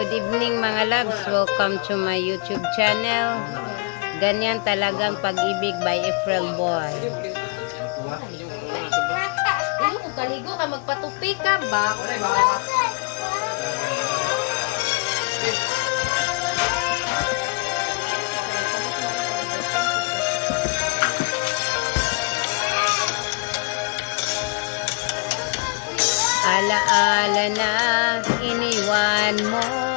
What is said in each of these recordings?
Good evening mga loves. Welcome to my YouTube channel. Ganyan talagang pag-ibig by April Boy. Kung kaligo ka, magpatupi ka ba? Alaala na iniwan mo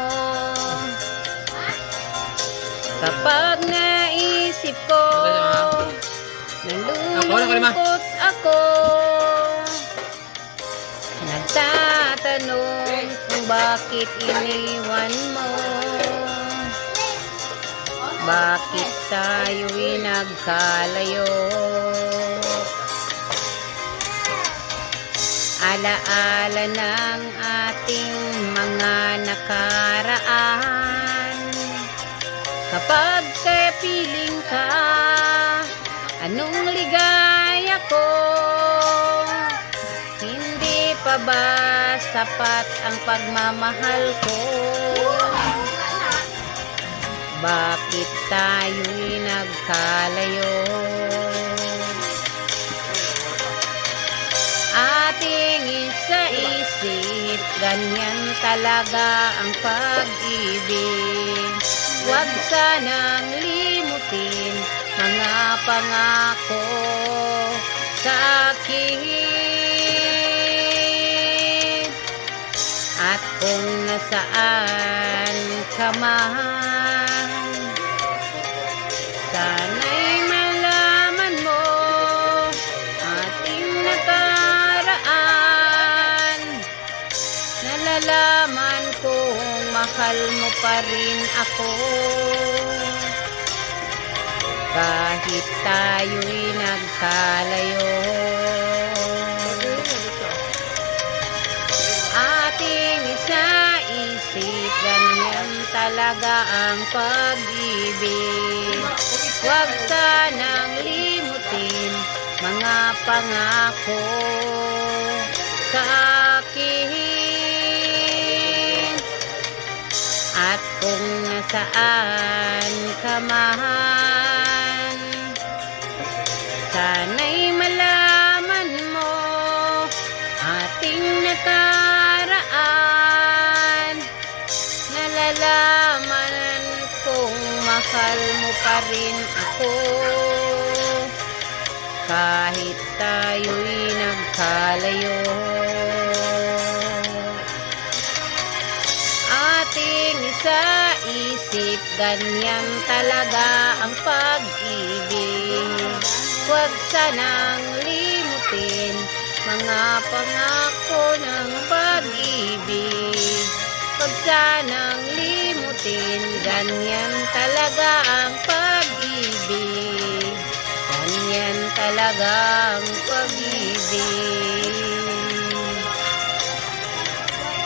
Kapag naisip ko Nalulungkot ako Nagtatanong kung bakit iniwan mo. Bakit tayo'y nagkalayo? Alaala ng ating mga nakaraan Kapag kaya ka Anong ligaya ko Hindi pa ba sapat ang pagmamahal ko? Bakit tayo'y nagkalayo? Ating isa-isip Ganyan talaga ang pag-ibig Huwag sanang limutin Mga pangako sa akin. At kung nasaan ka man mahal mo pa rin ako. Kahit tayo'y nagkalayo. Ating isa-isip Ganyan talaga ang pag-ibig. Huwag sanang limutin Mga pangako kung nasaan ka man Sana'y malaman mo ating nakaraan. Nalalaman kong mahal mo pa rin ako. Kahit tayo'y nagkalayo Ganyan talaga ang pag-ibig. Huwag sanang limutin Mga pangako ng pag-ibig. Huwag sanang limutin Ganyan talaga ang pag-ibig. Ganyan talaga ang pag-ibig.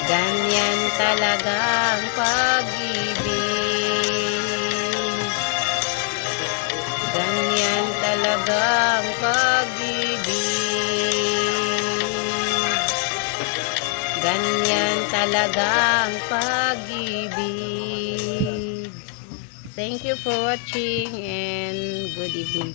Ganyan talaga ang pag-ibig Ganyan talaga ang pag-ibig Thank you for watching and good evening.